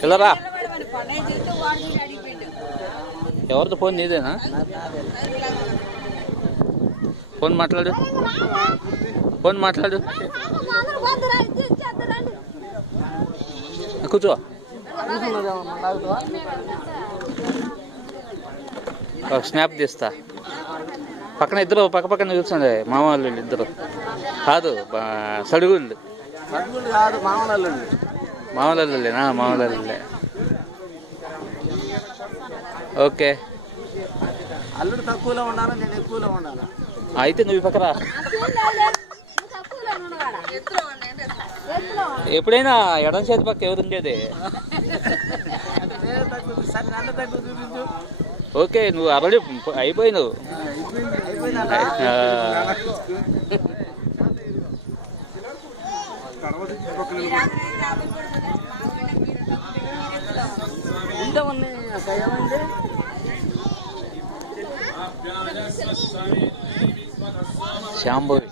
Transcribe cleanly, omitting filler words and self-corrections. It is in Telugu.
పిల్లరా ఎవరితో ఫోన్ నీదేనా? ఫోన్ మాట్లాడు, ఫోన్ మాట్లాడు. కూర్చో. ఒక స్నాప్ తీస్తా. పక్కన ఇద్దరు పక్క పక్కన కూర్చోండి. మామ వాళ్ళు ఇద్దరు కాదు, సడుగుళ్ళు. మామూలులేనా? మామూలులే. ఓకే. అల్లుడు తక్కువలో ఉండాలా, నేను ఎక్కువలో ఉండాలా? అయితే నువ్వు పక్కరా. ఎప్పుడైనా ఎడం చేతి పక్క ఎవరు ఉండేది? ఓకే, నువ్వు ఆల్రెడీ అయిపోయినావు. శాంభవి